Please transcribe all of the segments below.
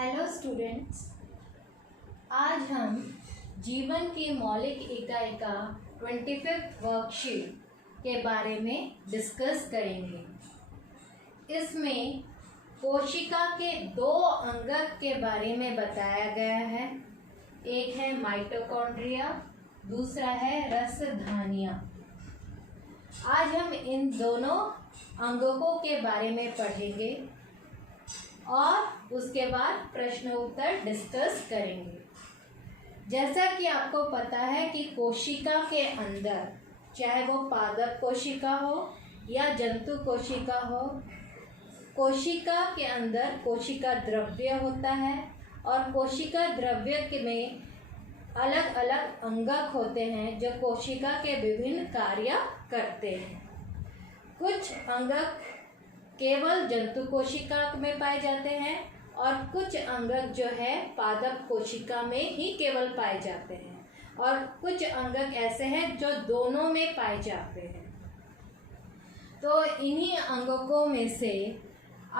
Hello students, आज हम जीवन की मौलिक इकाई का 25th वर्कशीट के बारे में डिस्कस करेंगे। इसमें कोशिका के दो अंगक के बारे में बताया गया है। एक है माइटोकॉन्ड्रिया, दूसरा है रसधानियाँ। आज हम इन दोनों अंगकों के बारे में पढ़ेंगे और उसके बाद प्रश्न उत्तर डिस्कस करेंगे। जैसा कि आपको पता है कि कोशिका के अंदर, चाहे वो पादप कोशिका हो या जंतु कोशिका हो, कोशिका के अंदर कोशिका द्रव्य होता है और कोशिका द्रव्य में अलग अलग अंगक होते हैं जो कोशिका के विभिन्न कार्य करते हैं। कुछ अंगक केवल जंतु कोशिका में पाए जाते हैं और कुछ अंगक जो है पादप कोशिका में ही केवल पाए जाते हैं और कुछ अंगक ऐसे हैं जो दोनों में पाए जाते हैं। तो इन्हीं अंगकों में से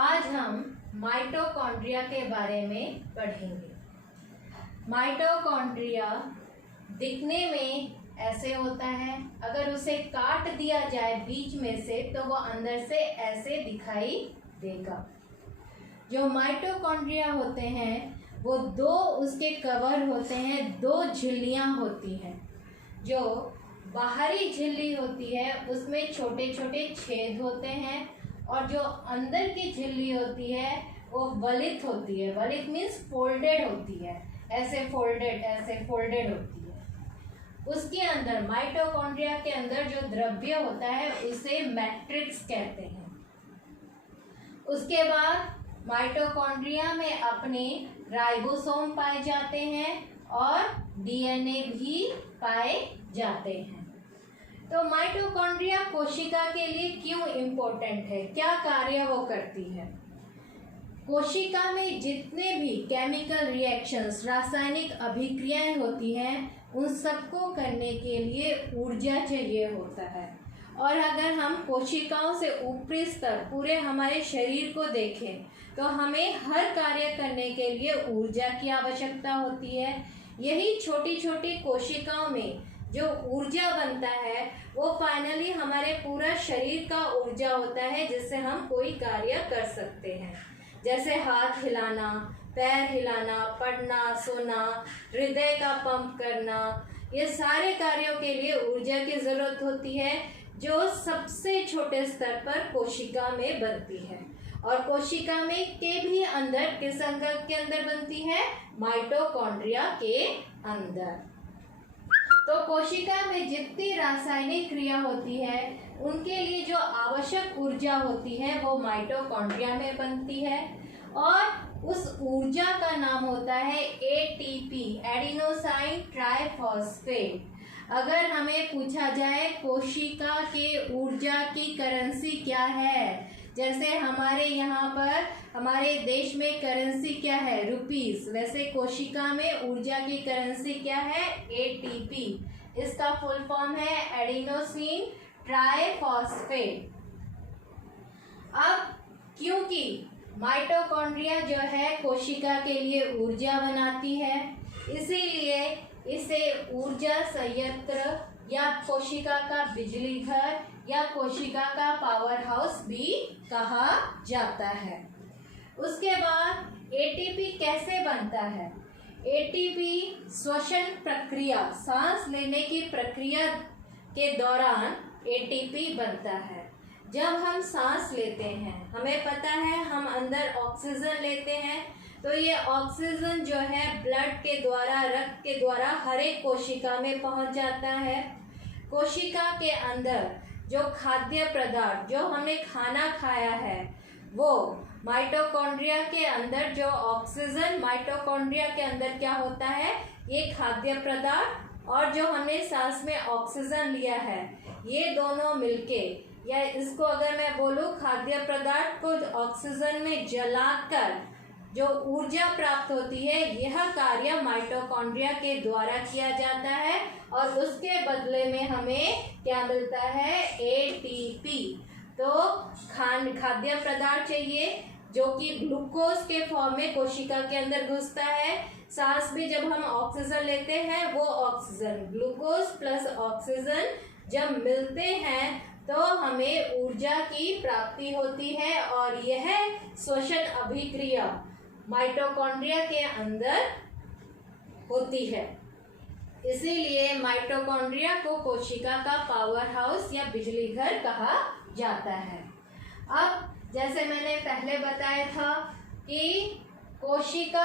आज हम माइटोकॉन्ड्रिया के बारे में पढ़ेंगे। माइटोकॉन्ड्रिया दिखने में ऐसे होता है, अगर उसे काट दिया जाए बीच में से तो वो अंदर से ऐसे दिखाई देगा। जो माइटोकॉन्ड्रिया होते हैं वो दो उसके कवर होते हैं, दो झिल्लियाँ होती हैं। जो बाहरी झिल्ली होती है उसमें छोटे छोटे छेद होते हैं और जो अंदर की झिल्ली होती है वो वलित होती है। वलित मीन्स फोल्डेड होती है, ऐसे फोल्डेड होती है। उसके अंदर माइटोकॉन्ड्रिया के अंदर जो द्रव्य होता है उसे मैट्रिक्स कहते हैं। उसके बाद माइटोकॉन्ड्रिया में अपने राइबोसोम पाए जाते हैं और डीएनए भी पाए जाते हैं। तो माइटोकॉन्ड्रिया कोशिका के लिए क्यों इम्पोर्टेंट है, क्या कार्य वो करती है? कोशिका में जितने भी केमिकल रिएक्शंस, रासायनिक अभिक्रियाएं होती हैं, उन सबको करने के लिए ऊर्जा चाहिए होता है। और अगर हम कोशिकाओं से ऊपरी स्तर पूरे हमारे शरीर को देखें तो हमें हर कार्य करने के लिए ऊर्जा की आवश्यकता होती है। यही छोटी छोटी कोशिकाओं में जो ऊर्जा बनता है वो फाइनली हमारे पूरा शरीर का ऊर्जा होता है, जिससे हम कोई कार्य कर सकते हैं। जैसे हाथ हिलाना, पैर हिलाना, पढ़ना, सोना, हृदय का पंप करना, ये सारे कार्यों के लिए ऊर्जा की ज़रूरत होती है जो सबसे छोटे स्तर पर कोशिका में बनती है। और कोशिका में के भी अंदर किस अंगक के अंदर बनती है? माइटोकॉन्ड्रिया के अंदर। तो कोशिका में जितनी रासायनिक क्रिया होती है उनके लिए जो आवश्यक ऊर्जा होती है वो माइटोकॉन्ड्रिया में बनती है और उस ऊर्जा का नाम होता है एटीपी, एडिनोसाइन ट्राइफॉस्फेट। अगर हमें पूछा जाए कोशिका के ऊर्जा की करेंसी क्या है, जैसे हमारे यहाँ पर हमारे देश में करेंसी क्या है? रुपीस। वैसे कोशिका में ऊर्जा की करेंसी क्या है? एटीपी। इसका फुल फॉर्म है एडिनोसिन ट्राइफॉस्फेट। अब क्योंकि माइटोकॉन्ड्रिया जो है कोशिका के लिए ऊर्जा बनाती है, इसीलिए इसे ऊर्जा संयंत्र या कोशिका का बिजली घर या कोशिका का पावर हाउस भी कहा जाता है। उसके बाद एटीपी कैसे बनता है? एटीपी श्वसन प्रक्रिया, सांस लेने की प्रक्रिया के दौरान एटीपी बनता है। जब हम सांस लेते हैं, हमें पता है हम अंदर ऑक्सीजन लेते हैं, तो ये ऑक्सीजन जो है ब्लड के द्वारा, रक्त के द्वारा हर एक कोशिका में पहुंच जाता है। कोशिका के अंदर जो खाद्य पदार्थ, जो हमने खाना खाया है, वो माइटोकॉन्ड्रिया के अंदर जो ऑक्सीजन, माइटोकॉन्ड्रिया के अंदर क्या होता है? ये खाद्य पदार्थ और जो हमने सांस में ऑक्सीजन लिया है, ये दोनों मिलके, या इसको अगर मैं बोलूँ खाद्य पदार्थ को ऑक्सीजन में जलाकर जो ऊर्जा प्राप्त होती है, यह कार्य माइटोकॉन्ड्रिया के द्वारा किया जाता है और उसके बदले में हमें क्या मिलता है? एटीपी। तो खाद्य पदार्थ चाहिए, जो कि ग्लूकोज के फॉर्म में कोशिका के अंदर घुसता है। सांस भी जब हम ऑक्सीजन लेते हैं, वो ऑक्सीजन, ग्लूकोज प्लस ऑक्सीजन जब मिलते हैं तो हमें ऊर्जा की प्राप्ति होती है, और यह श्वसन अभिक्रिया माइटोकॉन्ड्रिया के अंदर होती है। इसीलिए माइटोकॉन्ड्रिया को कोशिका का पावर हाउस या बिजली घर कहा जाता है। अब जैसे मैंने पहले बताया था कि कोशिका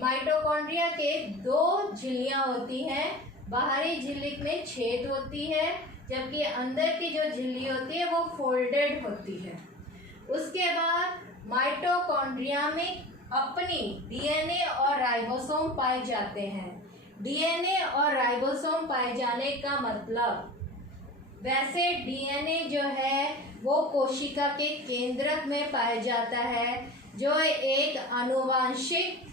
माइटोकॉन्ड्रिया के 2 झिल्लियां होती हैं। बाहरी झिल्ली में छेद होती है, जबकि अंदर की जो झिल्ली होती है वो फोल्डेड होती है। उसके बाद माइटोकॉन्ड्रिया में अपनी डीएनए और राइबोसोम पाए जाते हैं। डीएनए और राइबोसोम पाए जाने का मतलब, वैसे डीएनए जो है वो कोशिका के केंद्रक में पाया जाता है, जो एक आनुवांशिक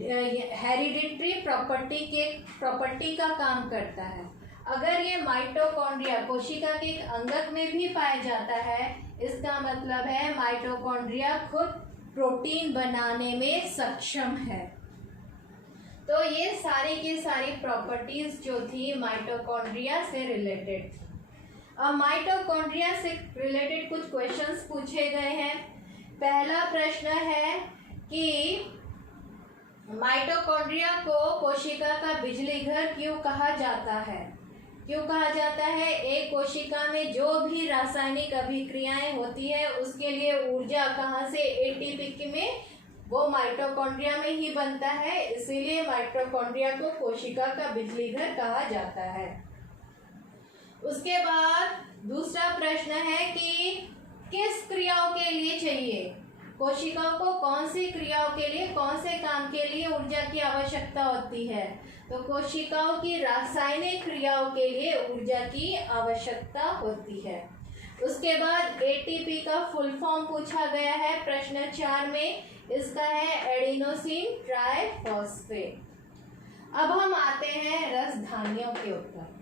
हेरिडिटरी प्रॉपर्टी का काम करता है। अगर ये माइटोकॉन्ड्रिया कोशिका के एक अंगक में भी पाया जाता है, इसका मतलब है माइटोकॉन्ड्रिया खुद प्रोटीन बनाने में सक्षम है। तो ये सारी की सारी प्रॉपर्टीज जो थी माइटोकॉन्ड्रिया से रिलेटेड थी। अब माइटोकॉन्ड्रिया से रिलेटेड कुछ क्वेश्चंस पूछे गए हैं। पहला प्रश्न है कि माइटोकॉन्ड्रिया को कोशिका का बिजली घर क्यों कहा जाता है? क्यों कहा जाता है? एक कोशिका में जो भी रासायनिक अभिक्रियाएं होती है उसके लिए ऊर्जा कहाँ से? एटीपी में, वो माइटोकॉन्ड्रिया में ही बनता है, इसीलिए माइटोकॉन्ड्रिया को कोशिका का बिजली घर कहा जाता है। उसके बाद दूसरा प्रश्न है कि किस क्रियाओं के लिए चाहिए? कोशिकाओं को कौन सी क्रियाओं के लिए, कौन से काम के लिए ऊर्जा की आवश्यकता होती है? तो कोशिकाओं की रासायनिक क्रियाओं के लिए ऊर्जा की आवश्यकता होती है। उसके बाद एटीपी का फुल फॉर्म पूछा गया है प्रश्न 4 में, इसका है एडिनोसिन ट्राइफॉस्फेट। अब हम आते हैं रसधानियों के ऊपर।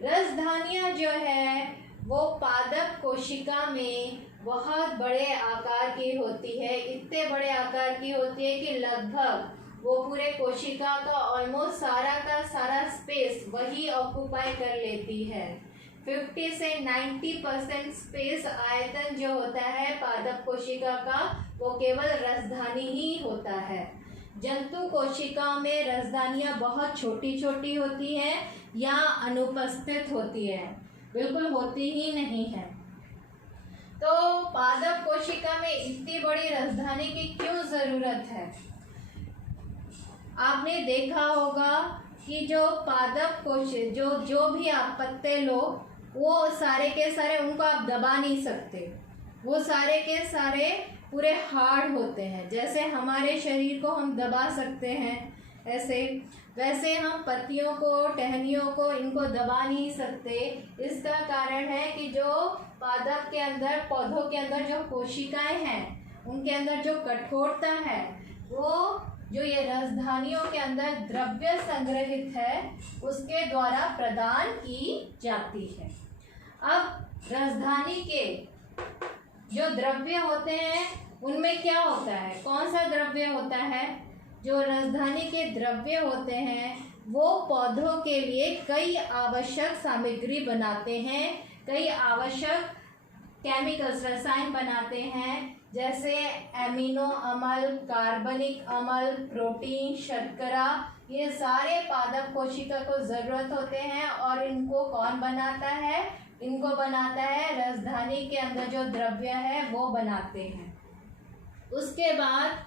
रसधानियां जो है वो पादप कोशिका में बहुत बड़े आकार की होती है। इतने बड़े आकार की होती है कि लगभग वो पूरे कोशिका का ऑलमोस्ट सारा का सारा स्पेस वही ऑक्युपाई कर लेती है। 50 से 90% स्पेस आयतन जो होता है पादप कोशिका का, वो केवल रसधानी ही होता है। जंतु कोशिकाओं में रसधानियां बहुत छोटी छोटी होती हैं या अनुपस्थित होती है, बिल्कुल होती ही नहीं है। तो पादप कोशिका में इतनी बड़ी रसधानी की क्यों जरूरत है? आपने देखा होगा कि जो पादप कोश जो भी आप पत्ते लो, वो सारे के सारे उनको आप दबा नहीं सकते, वो सारे के सारे पूरे हार्ड होते हैं। जैसे हमारे शरीर को हम दबा सकते हैं ऐसे, वैसे हम पत्तियों को, टहनियों को, इनको दबा नहीं सकते। इसका कारण है कि जो पादप के अंदर, पौधों के अंदर जो कोशिकाएं हैं, उनके अंदर जो कठोरता है, वो जो ये रसधानियों के अंदर द्रव्य संग्रहित है उसके द्वारा प्रदान की जाती है। अब रसधानी के जो द्रव्य होते हैं उनमें क्या होता है? कौन सा द्रव्य होता है? जो रसधानी के द्रव्य होते हैं वो पौधों के लिए कई आवश्यक सामग्री बनाते हैं, कई आवश्यक केमिकल्स, रसायन बनाते हैं, जैसे एमिनो अम्ल, कार्बनिक अम्ल, प्रोटीन, शर्करा, ये सारे पादप कोशिका को ज़रूरत होते हैं। और इनको कौन बनाता है? इनको बनाता है रसधानी के अंदर जो द्रव्य है वो बनाते हैं। उसके बाद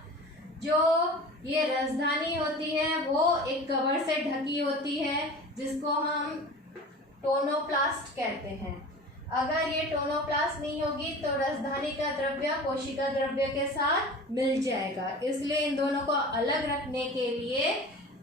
जो ये रसधानी होती है वो एक कवर से ढकी होती है जिसको हम टोनोप्लास्ट कहते हैं। अगर ये टोनोप्लास्ट नहीं होगी तो रसधानी का द्रव्य कोशिका द्रव्य के साथ मिल जाएगा। इसलिए इन दोनों को अलग रखने के लिए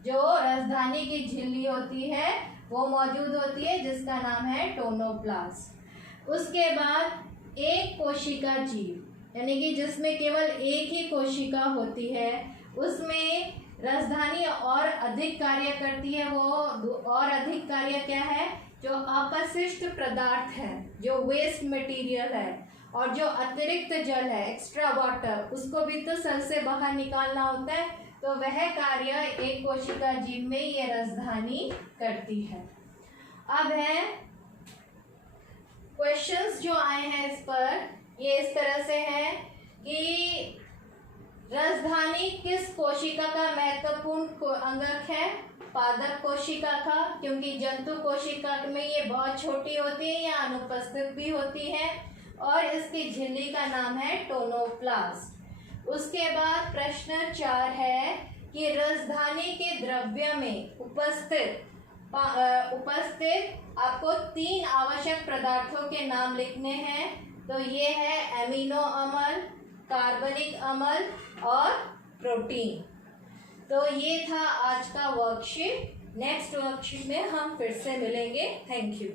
जो रसधानी की झिल्ली होती है वो मौजूद होती है, जिसका नाम है टोनोप्लास्ट। उसके बाद एक कोशिका जीव, यानी कि जिसमें केवल एक ही कोशिका होती है, उसमें रसधानी और अधिक कार्य करती है। वो और अधिक कार्य क्या है? जो अपशिष्ट पदार्थ है, जो वेस्ट मटेरियल है, और जो अतिरिक्त जल है, एक्स्ट्रा वाटर, उसको भी तो सेल से बाहर निकालना होता है। तो वह कार्य एक कोशिका जीव में ये रसधानी करती है। अब है क्वेश्चंस जो आए हैं इस पर, ये इस तरह से है कि रसधानी किस कोशिका का महत्वपूर्ण अंगक है? पादप कोशिका का, क्योंकि जंतु कोशिका में ये बहुत छोटी होती है या अनुपस्थित भी होती है, और इसकी झिल्ली का नाम है टोनोप्लास्ट। उसके बाद प्रश्न 4 है कि रसधानी के द्रव्य में उपस्थित आपको 3 आवश्यक पदार्थों के नाम लिखने हैं। तो ये है एमिनो अम्ल, कार्बनिक अम्ल और प्रोटीन। तो ये था आज का वर्कशीट। नेक्स्ट वर्कशीट में हम फिर से मिलेंगे। Thank you.